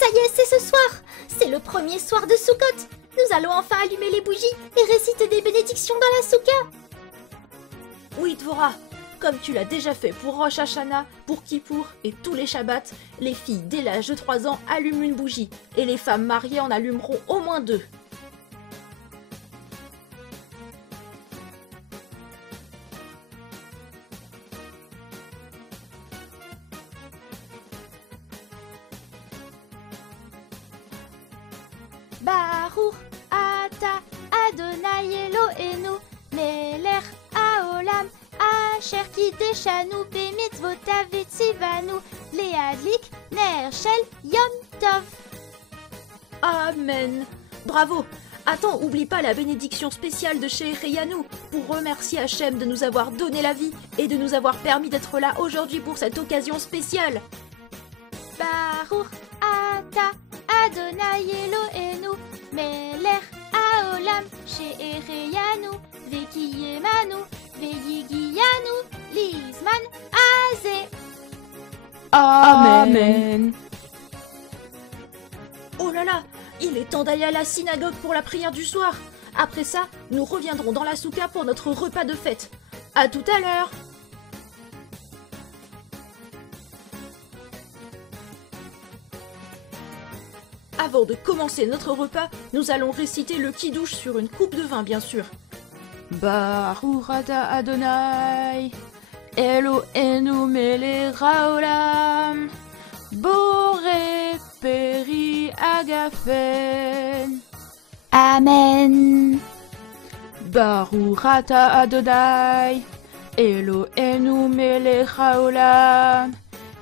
Ça y est, c'est ce soir. C'est le premier soir de Sukkot. Nous allons enfin allumer les bougies et réciter des bénédictions dans la soukha. Oui, Dvorah, comme tu l'as déjà fait pour Rosh Hashanah, pour Kippour et tous les Shabbats, les filles dès l'âge de 3 ans allument une bougie et les femmes mariées en allumeront au moins 2. Baruch ata Adonai Eloheinu melech haolam asher kideshanu bemitzvotav vetzivanu leadlik ner shel Yom Tov. Amen. Bravo. Attends, oublie pas la bénédiction spéciale de Shehecheyanu pour remercier Hachem de nous avoir donné la vie et de nous avoir permis d'être là aujourd'hui pour cette occasion spéciale. Baruch ata Adonai Eloheinu melech haolam she'ereyanu vekiyemanu veyigiyanu lizman azeh. Amen. Oh là là, il est temps d'aller à la synagogue pour la prière du soir. Après ça, nous reviendrons dans la soukha pour notre repas de fête. À tout à l'heure. Avant de commencer notre repas, nous allons réciter le kiddush sur une coupe de vin, bien sûr. Baruch ata Adonai, Eloheinu melech haolam, boré peri agafen. Amen. Baruch ata Adonai, Eloheinu melech haolam,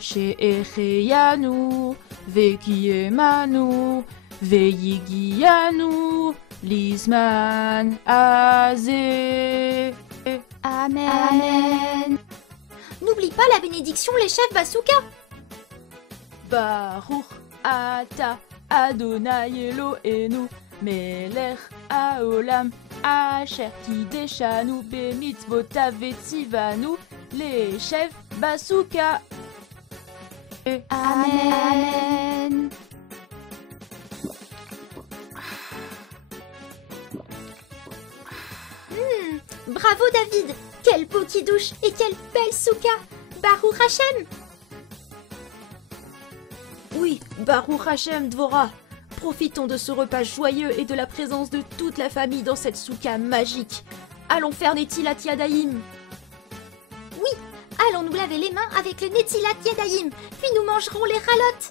she'echeyanu vekiyemanu veyigiyanu lizman azeh. Amen. N'oublie pas la bénédiction les chefs Basouka. Baruch ata Adonai Eloheinu melech haolam asher kideshanu bemitzvotav vetzivanu leshev basouka. Amen. Bravo David. Quel beau kiddush et quelle belle soukha. Baruch Hashem. Oui, Baruch Hashem Dvorah. Profitons de ce repas joyeux et de la présence de toute la famille dans cette soukha magique. Allons faire Netilat Yadayim. Oui, allons nous laver les mains avec le Netilat Yadayim, puis nous mangerons les ralotes.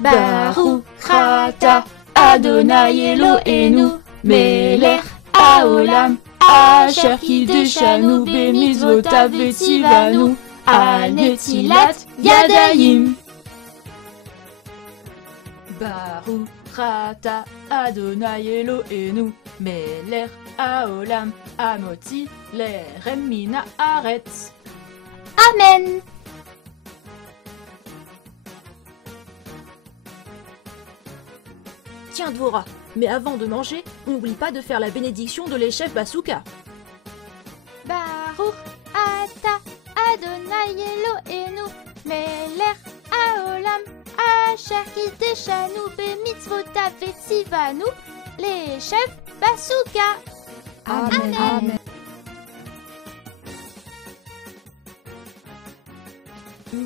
Baruch ata Adonai Eloheinu melech haolam asher kideshanu bemitzvotav vetzivanu al netilat yadayim. Baruch ata Adonai Eloheinu melech haolam amotzi lerem min haaretz. Amen. Tiens Dvorah, mais avant de manger, n'oublie pas de faire la bénédiction de l'échef Basouka. Baruch ata Adonai Eloheinu melech haolam asher kideshanu bemitzvotav vetzivanu leshev basouka. Amen. Amen.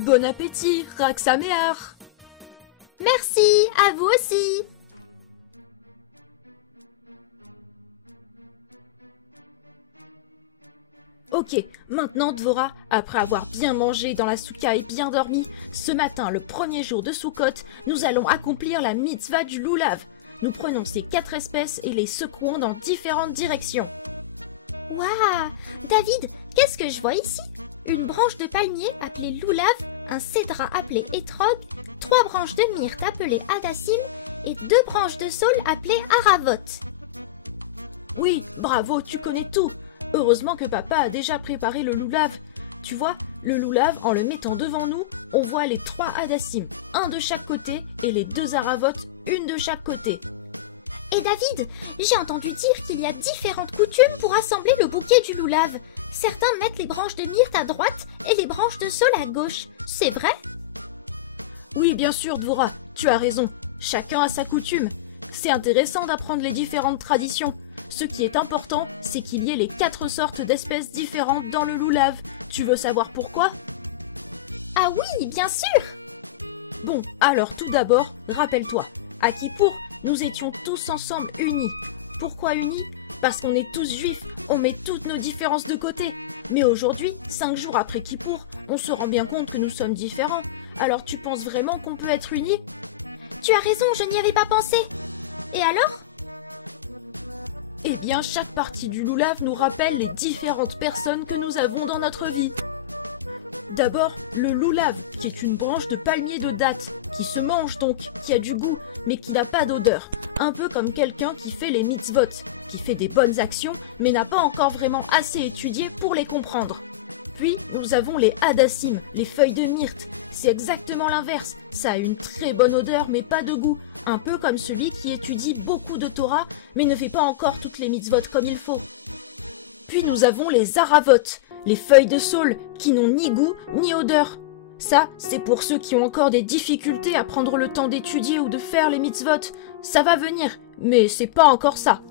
Bon appétit, Rak Sameach. Merci, à vous aussi. Ok, maintenant Dvorah, après avoir bien mangé dans la soukha et bien dormi, ce matin, le premier jour de Sukkot, nous allons accomplir la mitzvah du loulav. Nous prenons ces 4 espèces et les secouons dans différentes directions. Waouh! David, qu'est-ce que je vois ici? Une branche de palmier appelée loulav un cédra appelé Etrog, 3 branches de myrte appelées Hadassim et 2 branches de saule appelées Aravot. Oui, bravo, tu connais tout. Heureusement que papa a déjà préparé le loulave. Tu vois, le loulave, en le mettant devant nous, on voit les 3 Hadassim, un de chaque côté, et les 2 Aravot, une de chaque côté. Et David, j'ai entendu dire qu'il y a différentes coutumes pour assembler le bouquet du loulave. Certains mettent les branches de myrte à droite et les branches de saule à gauche. C'est vrai? Oui, bien sûr, Dvora, tu as raison. Chacun a sa coutume. C'est intéressant d'apprendre les différentes traditions. Ce qui est important, c'est qu'il y ait les 4 sortes d'espèces différentes dans le loulave. Tu veux savoir pourquoi? Ah oui, bien sûr! Bon, alors tout d'abord, rappelle-toi, à Kippour, nous étions tous ensemble unis. Pourquoi unis? Parce qu'on est tous juifs, on met toutes nos différences de côté. Mais aujourd'hui, 5 jours après Kippour, on se rend bien compte que nous sommes différents. Alors tu penses vraiment qu'on peut être unis? Tu as raison, je n'y avais pas pensé. Et alors? Eh bien, chaque partie du loulave nous rappelle les différentes personnes que nous avons dans notre vie. D'abord, le loulave, qui est une branche de palmier de date, qui se mange donc, qui a du goût, mais qui n'a pas d'odeur, un peu comme quelqu'un qui fait les mitzvot, qui fait des bonnes actions, mais n'a pas encore vraiment assez étudié pour les comprendre. Puis, nous avons les hadassim, les feuilles de myrte. C'est exactement l'inverse, ça a une très bonne odeur, mais pas de goût, un peu comme celui qui étudie beaucoup de Torah, mais ne fait pas encore toutes les mitzvot comme il faut. Puis nous avons les aravot, les feuilles de saule, qui n'ont ni goût ni odeur. Ça, c'est pour ceux qui ont encore des difficultés à prendre le temps d'étudier ou de faire les mitzvot. Ça va venir, mais c'est pas encore ça.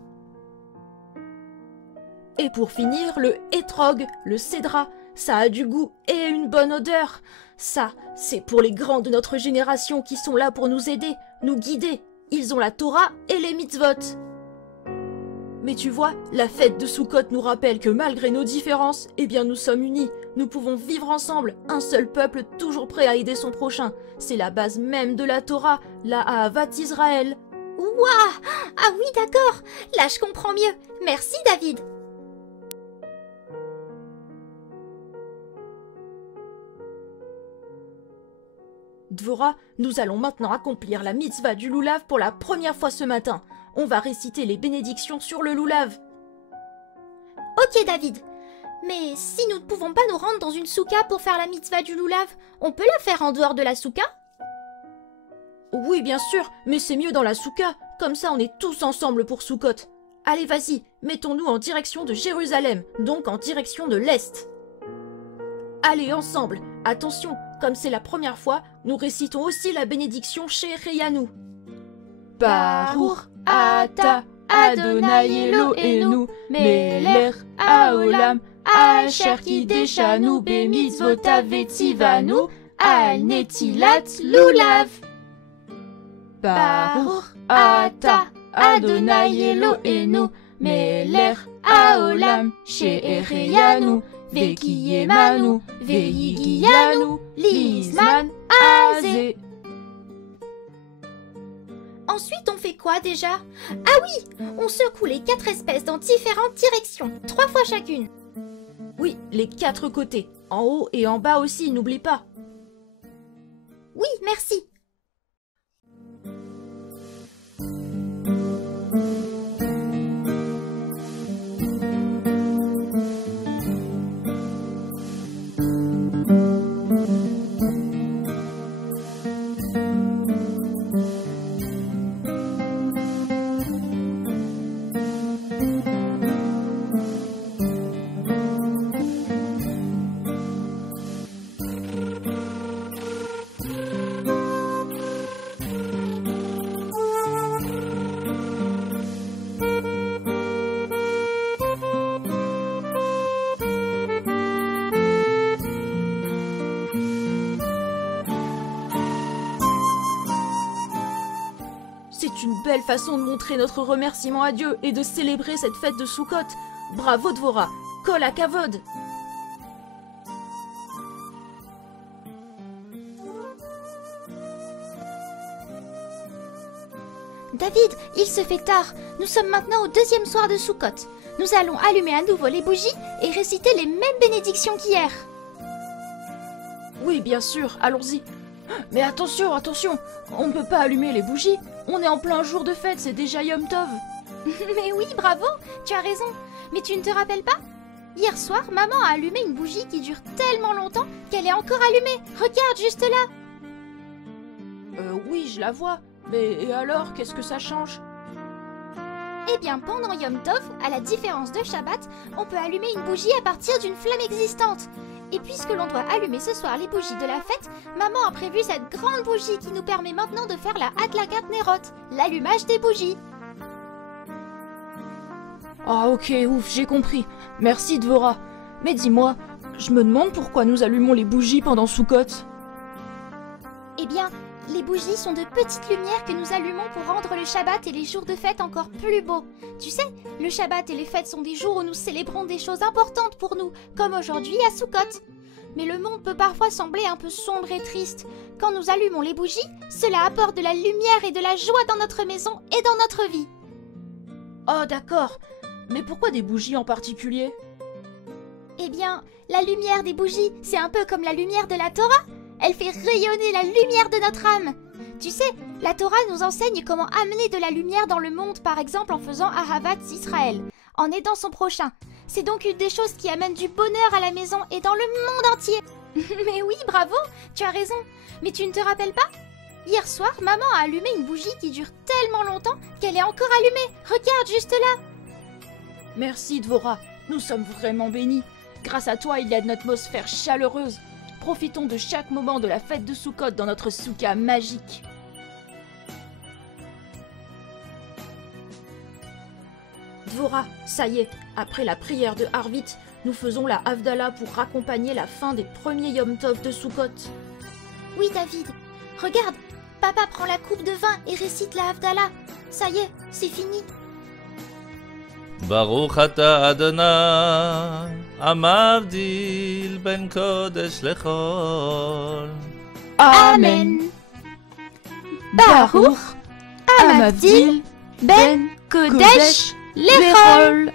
Et pour finir, le etrog, le cédra, ça a du goût et une bonne odeur. Ça, c'est pour les grands de notre génération qui sont là pour nous aider, nous guider. Ils ont la Torah et les mitzvot. Mais tu vois, la fête de Sukkot nous rappelle que malgré nos différences, eh bien nous sommes unis. Nous pouvons vivre ensemble, un seul peuple toujours prêt à aider son prochain. C'est la base même de la Torah, la Ahavat Israël. Ouah! Ah oui, d'accord. Là, je comprends mieux. Merci, David. Dvora, nous allons maintenant accomplir la mitzvah du loulave pour la première fois ce matin. On va réciter les bénédictions sur le loulave. Ok, David. Mais si nous ne pouvons pas nous rendre dans une souka pour faire la mitzvah du loulave, on peut la faire en dehors de la souka? Oui, bien sûr, mais c'est mieux dans la souka. Comme ça, on est tous ensemble pour Sukkot. Allez, vas-y, mettons-nous en direction de Jérusalem, donc en direction de l'Est. Allez, ensemble. Attention, comme c'est la première fois, nous récitons aussi la bénédiction chez Reyanu. Baruch ata Adonai Eloheinu melech haolam asher kideshanu bemitzvotav vetzivanu al netilat lulav. Baruch ata Adonai Eloheinu melech haolam she'ereyanu vekiyemanu veyigiyanu lizman azeh. Ensuite, on fait quoi déjà? Ah oui, on secoue les 4 espèces dans différentes directions, 3 fois chacune. Oui, les 4 côtés, en haut et en bas aussi, n'oublie pas. Oui, merci. C'est une belle façon de montrer notre remerciement à Dieu et de célébrer cette fête de Sukkot. Bravo Dvora, Kol HaKavod. David, il se fait tard. Nous sommes maintenant au 2e soir de Sukkot. Nous allons allumer à nouveau les bougies et réciter les mêmes bénédictions qu'hier. Oui, bien sûr, allons-y. Mais attention, attention, on ne peut pas allumer les bougies. On est en plein jour de fête, c'est déjà Yom Tov. Mais oui, bravo, tu as raison. Mais tu ne te rappelles pas? Hier soir, maman a allumé une bougie qui dure tellement longtemps qu'elle est encore allumée. Regarde juste là. Oui, je la vois. Mais et alors, qu'est-ce que ça change? Eh bien, pendant Yom Tov, à la différence de Shabbat, on peut allumer une bougie à partir d'une flamme existante. Et puisque l'on doit allumer ce soir les bougies de la fête, maman a prévu cette grande bougie qui nous permet maintenant de faire la Hadlakat Nerot, l'allumage des bougies. Ah ok, ouf, j'ai compris. Merci Dvora. Mais dis-moi, je me demande pourquoi nous allumons les bougies pendant Soukot. Eh bien, les bougies sont de petites lumières que nous allumons pour rendre le Shabbat et les jours de fête encore plus beaux. Tu sais, le Shabbat et les fêtes sont des jours où nous célébrons des choses importantes pour nous, comme aujourd'hui à Soukot. Mais le monde peut parfois sembler un peu sombre et triste. Quand nous allumons les bougies, cela apporte de la lumière et de la joie dans notre maison et dans notre vie. Oh d'accord, mais pourquoi des bougies en particulier? Eh bien, la lumière des bougies, c'est un peu comme la lumière de la Torah. Elle fait rayonner la lumière de notre âme. Tu sais, la Torah nous enseigne comment amener de la lumière dans le monde, par exemple en faisant Ahavat Israël, en aidant son prochain. C'est donc une des choses qui amène du bonheur à la maison et dans le monde entier. Mais oui, bravo, tu as raison. Mais tu ne te rappelles pas? Hier soir, maman a allumé une bougie qui dure tellement longtemps qu'elle est encore allumée. Regarde juste là. Merci Dvora, nous sommes vraiment bénis. Grâce à toi, il y a une atmosphère chaleureuse. Profitons de chaque moment de la fête de Soukot dans notre souka magique. Dvora, ça y est, après la prière de Harvit, nous faisons la Havdalah pour accompagner la fin des premiers Yom Tov de Soukot. Oui, David. Regarde, papa prend la coupe de vin et récite la Havdalah. Ça y est, c'est fini. Baruch ata Adonai, המבדיל בין קודש לחול. Amen. Baruch Hamavdil Ben Kodesh Lechol.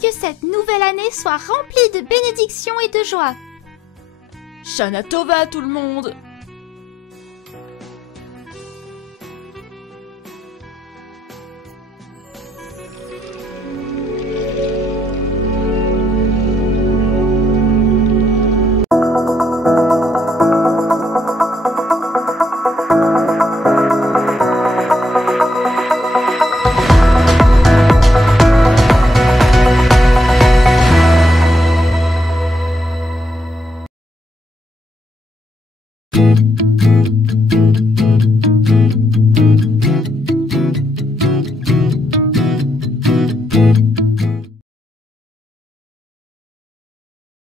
Que cette nouvelle année soit remplie de bénédictions et de joie. Shana Tova tout le monde!